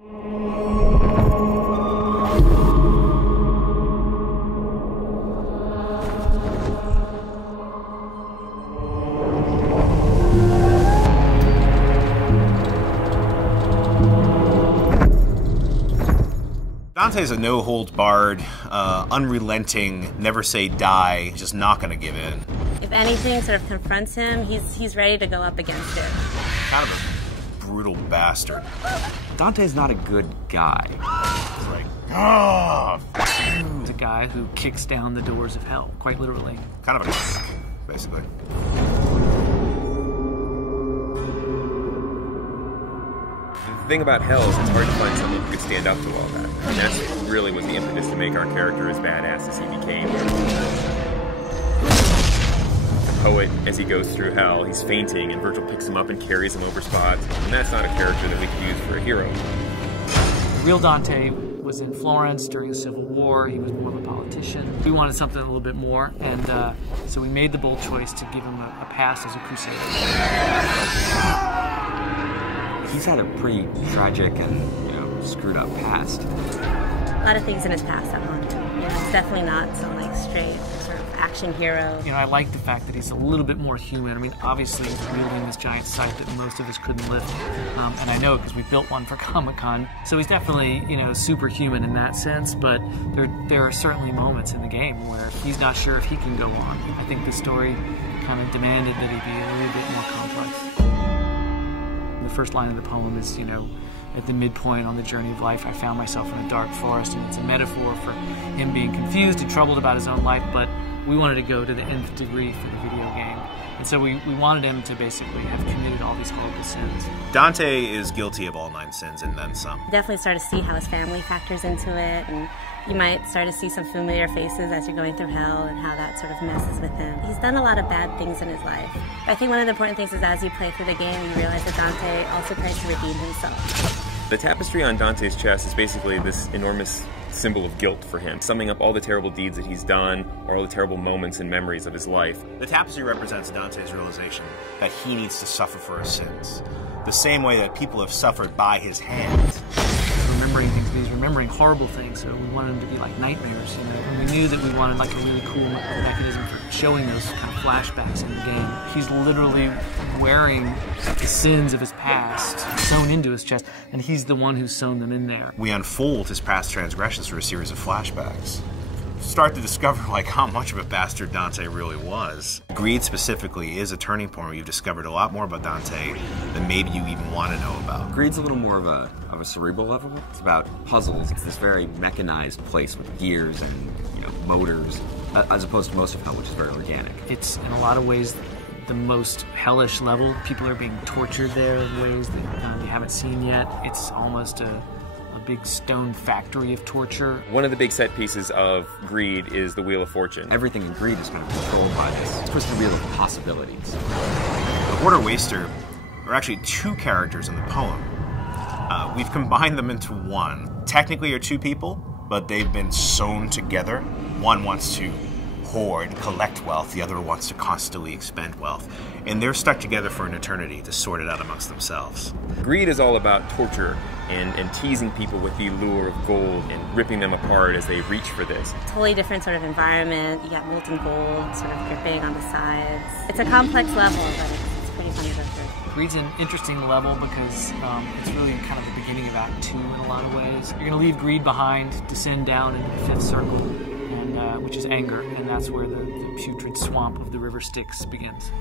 Dante's a no-holds-barred, unrelenting, never say die, just not gonna give in. If anything sort of confronts him, he's ready to go up against it. Kind of a brutal bastard. Dante's not a good guy. He's like, ah! He's a guy who kicks down the doors of hell, quite literally. Kind of a basically. The thing about hell is it's hard to find someone who could stand up to all that. And that's really what the impetus to make our character as badass as he became. The poet, as he goes through hell, he's fainting, and Virgil picks him up and carries him over spots. And that's not a character that we could use for a hero. The real Dante was in Florence during the Civil War. He was more of a politician. We wanted something a little bit more, and so we made the bold choice to give him a past as a crusader. He's had a pretty tragic and, screwed up past. A lot of things in his past that haunt him. He's definitely not some straight sort of action hero. I like the fact that he's a little bit more human. I mean, obviously he's wielding this giant scythe that most of us couldn't lift, and I know because we built one for Comic-Con. So he's definitely, superhuman in that sense. But there are certainly moments in the game where he's not sure if he can go on. I think the story kind of demanded that he be a little bit more complex. The first line of the poem is, at the midpoint on the journey of life, I found myself in a dark forest, and it's a metaphor for him being confused and troubled about his own life, but we wanted to go to the nth degree for the video game. And so we wanted him to basically have committed all these horrible sins. Dante is guilty of all 9 sins and then some. Definitely start to see how his family factors into it, and you might start to see some familiar faces as you're going through hell and how that sort of messes with him. He's done a lot of bad things in his life. I think one of the important things is as you play through the game, you realize that Dante also tries to redeem himself. The tapestry on Dante's chest is basically this enormous symbol of guilt for him, summing up all the terrible deeds that he's done, or all the terrible moments and memories of his life. The tapestry represents Dante's realization that he needs to suffer for his sins, the same way that people have suffered by his hands. Remembering things, but he's remembering horrible things, so we wanted them to be like nightmares, And we knew that we wanted a really cool mechanism for showing those kind of flashbacks in the game. He's literally wearing the sins of his past sewn into his chest, and he's the one who's sewn them in there. We unfold his past transgressions through a series of flashbacks. Start to discover how much of a bastard Dante really was. Greed specifically is a turning point where you've discovered a lot more about Dante than maybe you even want to know about. Greed's a little more of a cerebral level. It's about puzzles. It's this very mechanized place with gears and motors, as opposed to most of hell, which is very organic. It's in a lot of ways the most hellish level. People are being tortured there in ways that you haven't seen yet. It's almost a big stone factory of torture. One of the big set pieces of Greed is the Wheel of Fortune. Everything in Greed is kind of controlled by this twisted wheel of possibilities. The Hoarder Waster are actually 2 characters in the poem. We've combined them into one. Technically, are 2 people, but they've been sewn together. One wants to hoard, collect wealth, the other wants to constantly expend wealth. And they're stuck together for an eternity to sort it out amongst themselves. Greed is all about torture and teasing people with the lure of gold and ripping them apart as they reach for this. Totally different sort of environment. You got molten gold sort of dripping on the sides. It's a complex level, but it's pretty fun to go through. Greed's an interesting level because it's really kind of the beginning of Act 2 in a lot of ways. You're going to leave Greed behind, descend down into the 5th circle, and which is anger, and that's where the putrid swamp of the river Styx begins.